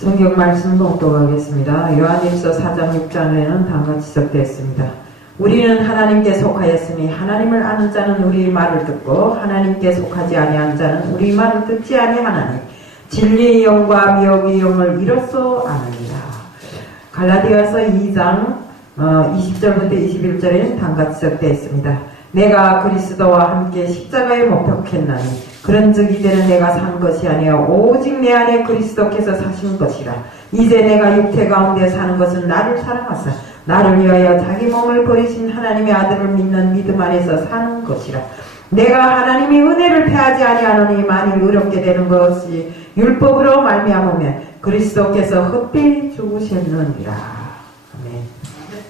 성경 말씀 봉독하겠습니다. 요한일서 4장 6장에는 다음과 지적되어 있습니다. 우리는 하나님께 속하였으니 하나님을 아는 자는 우리 말을 듣고 하나님께 속하지 아니한 자는 우리 말을 듣지 아니하나니 진리의 영과 미혹의 영을 이로써 아느니라. 갈라디아서 2장 20절부터 21절에는 다음과 지적되어 있습니다. 내가 그리스도와 함께 십자가에 못 박혔나니 그런즉 이제는 내가 산 것이 아니요 오직 내 안에 그리스도께서 사신 것이라. 이제 내가 육체 가운데 사는 것은 나를 사랑하사 나를 위하여 자기 몸을 버리신 하나님의 아들을 믿는 믿음 안에서 사는 것이라. 내가 하나님의 은혜를 패하지 아니하노니 만일 의롭게 되는 것이 율법으로 말미암으면 그리스도께서 헛되이 죽으셨느니라. 아멘.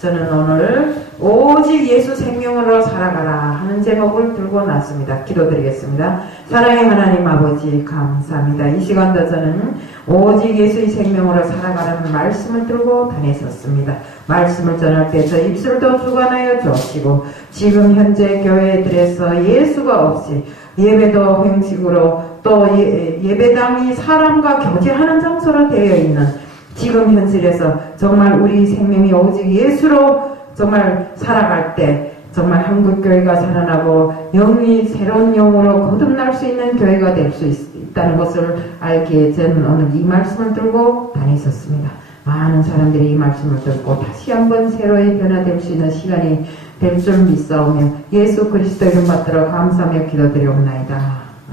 저는 오늘 오직 예수 생명으로 살아가라 하는 제목을 들고 났습니다. 기도드리겠습니다. 사랑의 하나님 아버지 감사합니다. 이 시간도 저는 오직 예수의 생명으로 살아가라는 말씀을 들고 다녔었습니다. 말씀을 전할 때 저 입술도 주관하여 주시고 지금 현재 교회들에서 예수가 없이 예배도 형식으로 또 예배당이 사람과 교제하는 장소로 되어 있는 지금 현실에서 정말 우리 생명이 오직 예수로 정말 살아갈 때 정말 한국교회가 살아나고 영이 새로운 영으로 거듭날 수 있는 교회가 될 수 있다는 것을 알기에 저는 오늘 이 말씀을 들고 다녔었습니다. 많은 사람들이 이 말씀을 듣고 다시 한번 새로이 변화될 수 있는 시간이 될 줄 믿사오며 예수 그리스도 이름 받들어 감사하며 기도드리옵나이다.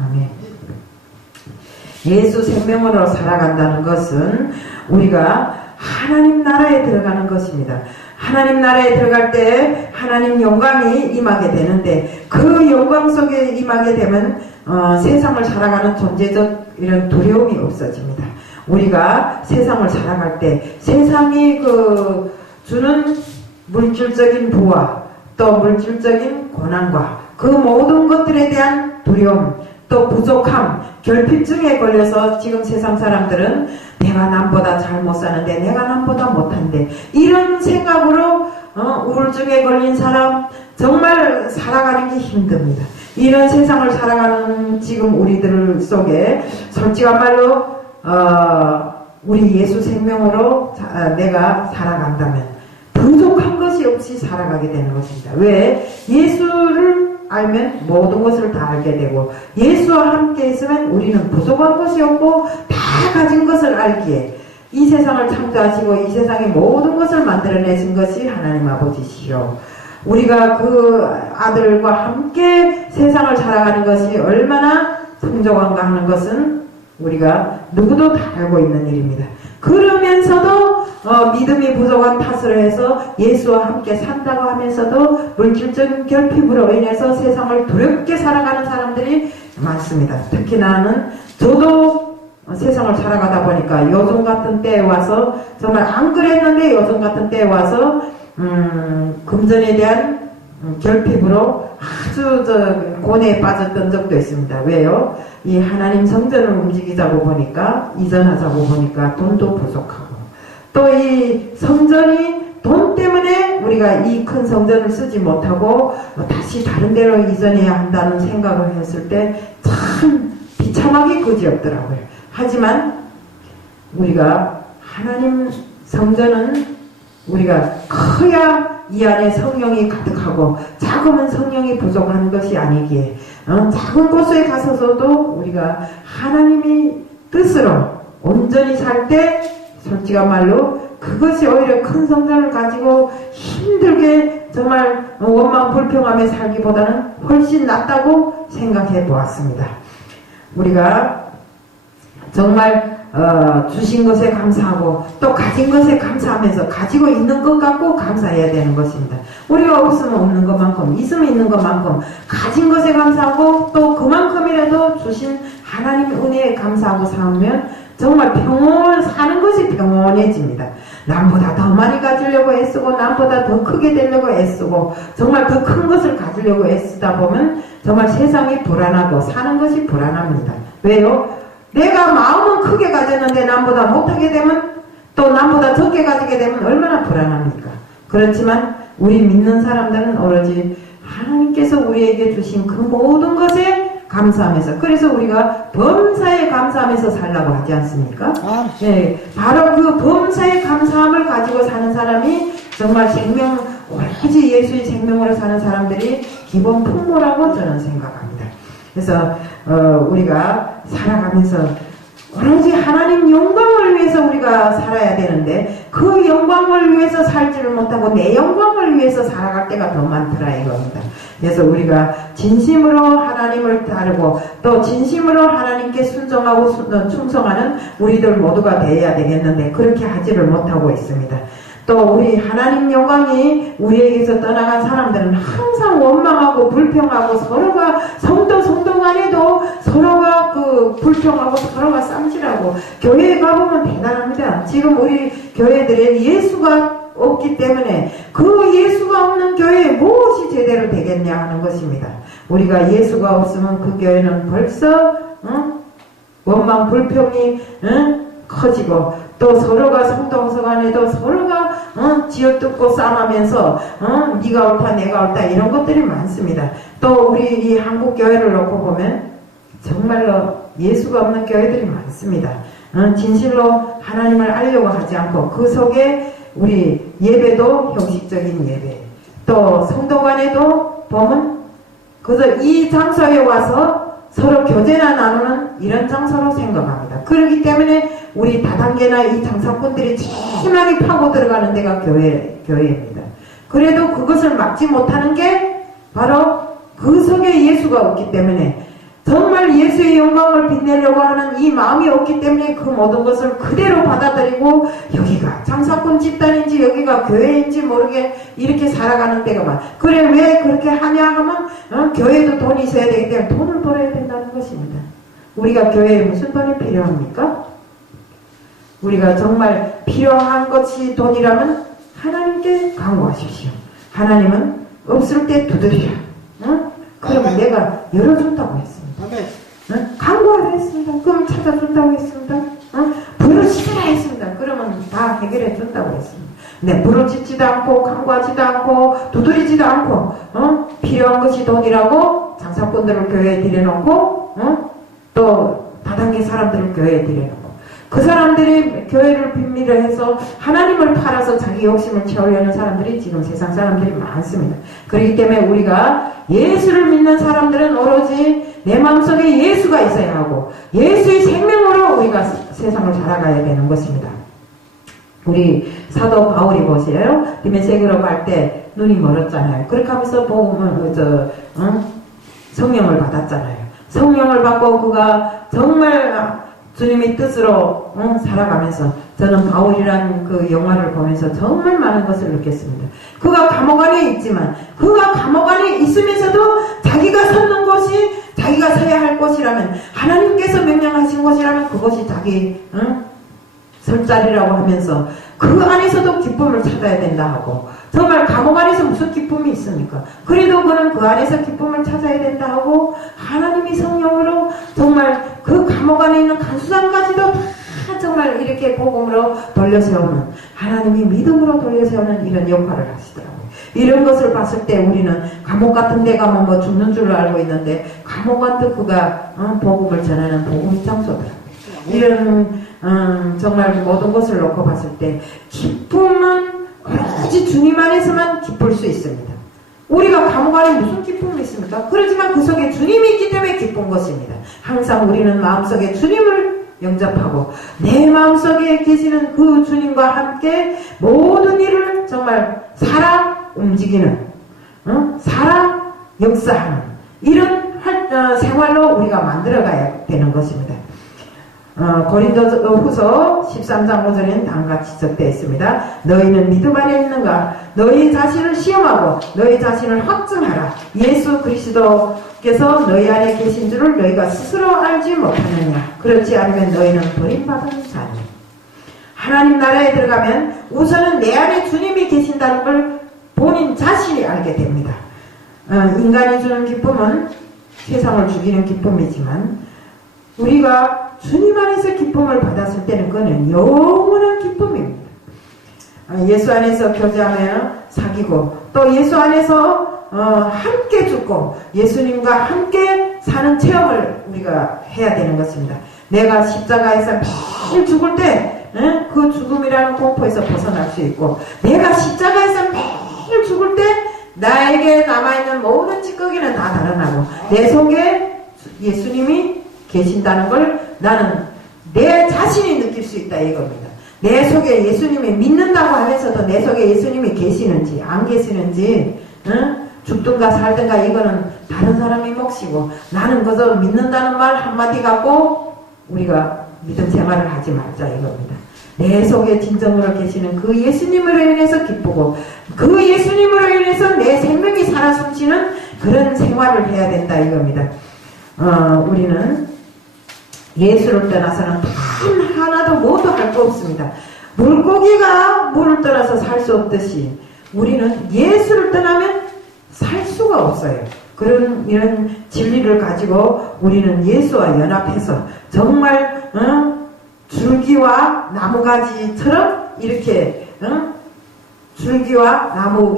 아멘. 예수 생명으로 살아간다는 것은 우리가 하나님 나라에 들어가는 것입니다. 하나님 나라에 들어갈 때 하나님 영광이 임하게 되는데 그 영광 속에 임하게 되면 세상을 살아가는 존재적 이런 두려움이 없어집니다. 우리가 세상을 살아갈 때 세상이 주는 물질적인 부와 또 물질적인 고난과 그 모든 것들에 대한 두려움 또 부족함, 결핍증에 걸려서 지금 세상 사람들은 내가 남보다 잘 못 사는데 내가 남보다 못한데 이런 생각으로 우울증에 걸린 사람 정말 살아가는 게 힘듭니다. 이런 세상을 살아가는 지금 우리들 속에 솔직한 말로 우리 예수 생명으로 내가 살아간다면 부족한 것이 없이 살아가게 되는 것입니다. 왜? 예수를 알면 모든 것을 다 알게 되고 예수와 함께 있으면 우리는 부족한 것이 없고 다 가진 것을 알기에 이 세상을 창조하시고 이 세상의 모든 것을 만들어내신 것이 하나님 아버지시요. 우리가 그 아들과 함께 세상을 살아가는 것이 얼마나 풍족한가 하는 것은 우리가 누구도 다 알고 있는 일입니다. 그러면서도 믿음이 부족한 탓을 해서 예수와 함께 산다고 하면서도 물질적인 결핍으로 인해서 세상을 두렵게 살아가는 사람들이 많습니다. 특히 나는 저도 세상을 살아가다 보니까 요즘 같은 때에 와서 정말 안 그랬는데 요즘 같은 때에 와서 금전에 대한 결핍으로 아주 고뇌에 빠졌던 적도 있습니다. 왜요? 이 하나님 성전을 움직이자고 보니까 이전하자고 보니까 돈도 부족하고 또 이 성전이 돈 때문에 우리가 이 큰 성전을 쓰지 못하고 다시 다른 데로 이전해야 한다는 생각을 했을 때 참 비참하게 그지없더라고요. 하지만 우리가 하나님 성전은 우리가 커야 이 안에 성령이 가득하고 작으면 성령이 부족한 것이 아니기에 작은 곳에 가서도 우리가 하나님의 뜻으로 온전히 살 때 솔직한 말로 그것이 오히려 큰 성전을 가지고 힘들게 정말 원망 불평하며 살기보다는 훨씬 낫다고 생각해 보았습니다. 우리가 정말 주신 것에 감사하고 또 가진 것에 감사하면서 가지고 있는 것 갖고 감사해야 되는 것입니다. 우리가 없으면 없는 것만큼 있으면 있는 것만큼 가진 것에 감사하고 또 그만큼이라도 주신 하나님의 은혜에 감사하고 살면 정말 사는 것이 평온해집니다. 남보다 더 많이 가지려고 애쓰고 남보다 더 크게 되려고 애쓰고 정말 더 큰 것을 가지려고 애쓰다 보면 정말 세상이 불안하고 사는 것이 불안합니다. 왜요? 내가 마음은 크게 가졌는데 남보다 못하게 되면 또 남보다 적게 가지게 되면 얼마나 불안합니까? 그렇지만 우리 믿는 사람들은 오로지 하나님께서 우리에게 주신 그 모든 것에 감사하면서. 그래서 우리가 범사에 감사하면서 살라고 하지 않습니까? 네, 바로 그 범사에 감사함을 가지고 사는 사람이 정말 오로지 예수의 생명으로 사는 사람들이 기본 풍모라고 저는 생각합니다. 그래서 우리가 살아가면서 오로지 하나님 영광을 위해서 우리가 살아야 되는데 그 영광을 위해서 살지를 못하고 내 영광을 위해서 살아갈 때가 더 많더라 이겁니다. 그래서 우리가 진심으로 하나님을 따르고 또 진심으로 하나님께 순종하고 충성하는 우리들 모두가 되어야 되겠는데 그렇게 하지를 못하고 있습니다. 또 우리 하나님 영광이 우리에게서 떠나간 사람들은 항상 원망하고 불평하고 서로가 성도 간에도 서로가 불평하고 서로가 쌈질하고 교회에 가보면 대단합니다. 지금 우리 교회들에 예수가 없기 때문에 그 예수가 없는 교회에 무엇이 제대로 되겠냐 하는 것입니다. 우리가 예수가 없으면 그 교회는 벌써 원망 불평이 커지고 또 서로가 성도 간에도 서로가 지어뜯고 싸움하면서 네가 옳다 내가 옳다 이런 것들이 많습니다. 또 우리 이 한국 교회를 놓고 보면 정말로 예수가 없는 교회들이 많습니다. 진실로 하나님을 알려고 하지 않고 그 속에 우리 예배도 형식적인 예배 또 성도 간에도 보면 그래서 이 장소에 와서 서로 교제나 나누는 이런 장소로 생각합니다. 그렇기 때문에 우리 다단계나 이 장사꾼들이 심하게 파고 들어가는 데가 교회입니다. 그래도 그것을 막지 못하는 게 바로 그 속에 예수가 없기 때문에 정말 예수의 영광을 빛내려고 하는 이 마음이 없기 때문에 그 모든 것을 그대로 받아들이고 여기가 장사꾼 집단인지 여기가 교회인지 모르게 이렇게 살아가는 데가 많아. 그래 왜 그렇게 하냐 하면 교회도 돈이 있어야 되기 때문에 돈을 벌어야 된다는 것입니다. 우리가 교회에 무슨 돈이 필요합니까? 우리가 정말 필요한 것이 돈이라면 하나님께 간구하십시오. 하나님은 없을 때 두드리라. 그러면 내가 열어준다고 했습니다. 간구하라 했습니다. 그럼 찾아준다고 했습니다. 부르짖으라 했습니다. 그러면 다 해결해 준다고 했습니다. 네, 부르짖지도 않고 간구하지도 않고 두드리지도 않고 필요한 것이 돈이라고 장사꾼들을 교회에 들여놓고 또 다단계 사람들을 교회에 들여놓고 그 사람들이 교회를 빈미를 해서 하나님을 팔아서 자기 욕심을 채우려는 사람들이 지금 세상 사람들이 많습니다. 그렇기 때문에 우리가 예수를 믿는 사람들은 오로지 내 마음속에 예수가 있어야 하고 예수의 생명으로 우리가 세상을 살아가야 되는 것입니다. 우리 사도 바울이 보세요. 디메섹으로 갈 때 눈이 멀었잖아요. 그렇게 하면서 성령을 받았잖아요. 성령을 받고 그가 정말 주님의 뜻으로 살아가면서 저는 바울이라는 그 영화를 보면서 정말 많은 것을 느꼈습니다. 그가 감옥 안에 있지만 그가 감옥 안에 있으면서도 자기가 섰는 곳이 자기가 서야 할 곳이라면 하나님께서 명령하신 곳이라면 그것이 자기 설 자리라고 하면서 그 안에서도 기쁨을 찾아야 된다 하고 정말 감옥 안에서 무슨 기쁨이 있습니까? 그래도 그는 그 안에서 기쁨을 찾아야 된다 하고 하나님이 성령으로 정말 그 감옥 안에 있는 간수장까지도 다 정말 이렇게 복음으로 돌려세우는 하나님이 믿음으로 돌려세우는 이런 역할을 하시더라고요. 이런 것을 봤을 때 우리는 감옥 같은 데 가면 뭐 죽는 줄 알고 있는데 감옥 같은 그가 복음을 전하는 복음의 장소더라고요. 이런 정말 모든 것을 놓고 봤을 때 기쁨은 오로지 주님 안에서만 기쁠 수 있습니다. 우리가 감옥 안에 무슨 기쁨이 있습니까? 그렇지만 그 속에 주님이 있기 때문에 기쁜 것입니다. 항상 우리는 마음속에 주님을 영접하고 내 마음속에 계시는 그 주님과 함께 모든 일을 정말 살아 움직이는 살아 역사하는 이런 생활로 우리가 만들어가야 되는 것입니다. 고린도후서 13장 5절에는 다음같이 적되어 있습니다. 너희는 믿음 안에 있는가? 너희 자신을 시험하고 너희 자신을 확증하라. 예수 그리스도께서 너희 안에 계신 줄을 너희가 스스로 알지 못하느냐? 그렇지 않으면 너희는 버림받은 자니. 하나님 나라에 들어가면 우선은 내 안에 주님이 계신다는 걸 본인 자신이 알게 됩니다. 인간이 주는 기쁨은 세상을 죽이는 기쁨이지만 우리가 주님 안에서 기쁨을 받았을 때는 그는 영원한 기쁨입니다. 예수 안에서 교제하며 사귀고 또 예수 안에서 함께 죽고 예수님과 함께 사는 체험을 우리가 해야 되는 것입니다. 내가 십자가에서 매일 죽을 때 그 죽음이라는 공포에서 벗어날 수 있고, 내가 십자가에서 매일 죽을 때 나에게 남아있는 모든 찌꺼기는 다 달아나고 내 속에 예수님이 계신다는 걸 나는 내 자신이 느낄 수 있다 이겁니다. 내 속에 예수님이 믿는다고 하면서도 내 속에 예수님이 계시는지 안 계시는지, 죽든가 살든가 이거는 다른 사람이 몫이고, 나는 그저 믿는다는 말 한마디 갖고 우리가 믿음 생활을 하지 말자 이겁니다. 내 속에 진정으로 계시는 그 예수님으로 인해서 기쁘고, 그 예수님으로 인해서 내 생명이 살아 숨쉬는 그런 생활을 해야 된다 이겁니다. 우리는 예수를 떠나서는 단 하나도 모두 할 거 없습니다. 물고기가 물을 떠나서 살 수 없듯이 우리는 예수를 떠나면 살 수가 없어요. 이런 진리를 가지고 우리는 예수와 연합해서 정말 줄기와 나무가지처럼 이렇게 줄기와 나무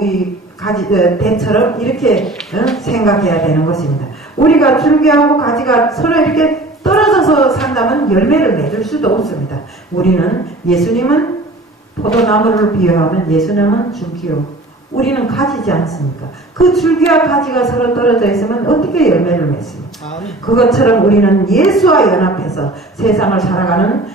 가지 대처럼 이렇게 생각해야 되는 것입니다. 우리가 줄기하고 가지가 서로 이렇게 떨어져서 산다면 열매를 맺을 수도 없습니다. 우리는 예수님은 포도나무를 비유하면 예수님은 줄기요, 우리는 가지지 않습니까? 그 줄기와 가지가 서로 떨어져 있으면 어떻게 열매를 맺습니까? 그것처럼 우리는 예수와 연합해서 세상을 살아가는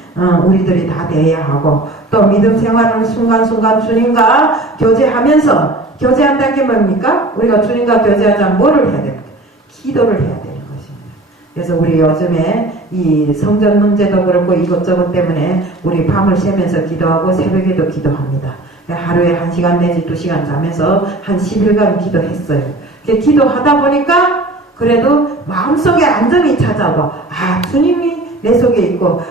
우리들이 다 되어야 하고, 또 믿음 생활을 순간순간 주님과 교제하면서, 교제한다는 게 뭡니까? 우리가 주님과 교제하자면 뭐를 해야 됩니까? 기도를 해야 되는 것입니다. 그래서 우리 요즘에 이 성전 문제도 그렇고 이것저것 때문에 우리 밤을 새면서 기도하고 새벽에도 기도합니다. 하루에 1시간 내지 2시간 자면서 한 10일간 기도했어요. 기도하다 보니까 그래도 마음속에 안정이 찾아와. 주님이 내 속에 있고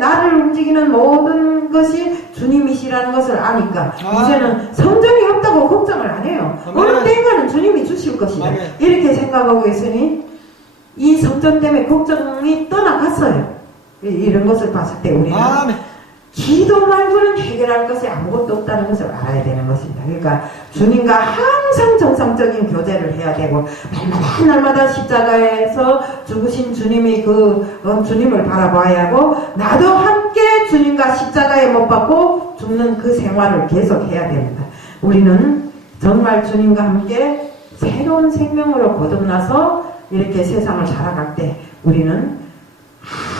나를 움직이는 모든 것이 주님이시라는 것을 아니까 이제는 성전이 없다고 걱정을 안 해요. 어느 때인가는 주님이 주실 것이다. 이렇게 생각하고 있으니 이 성전 때문에 걱정이 떠나갔어요. 이런 것을 봤을 때 우리는 기도 말고는 해결할 것이 아무것도 없다는 것을 알아야 되는 것입니다. 그러니까 주님과 항상 정상적인 교제를 해야 되고, 날마다 십자가에서 죽으신 주님이 주님을 바라봐야 하고, 나도 함께 주님과 십자가에 못 박고 죽는 그 생활을 계속 해야 됩니다. 우리는 정말 주님과 함께 새로운 생명으로 거듭나서 이렇게 세상을 살아갈 때 우리는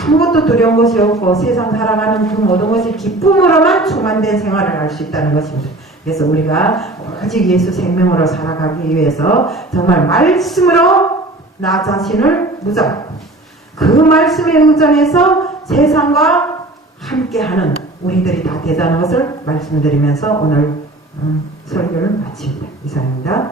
아무것도 두려운 것이 없고 세상 살아가는 그 모든 것이 기쁨으로만 충만된 생활을 할 수 있다는 것입니다. 그래서 우리가 오직 예수 생명으로 살아가기 위해서 정말 말씀으로 나 자신을 무장, 그 말씀에 의존해서 세상과 함께하는 우리들이 다 되자는 것을 말씀드리면서 오늘 설교를 마칩니다. 이상입니다.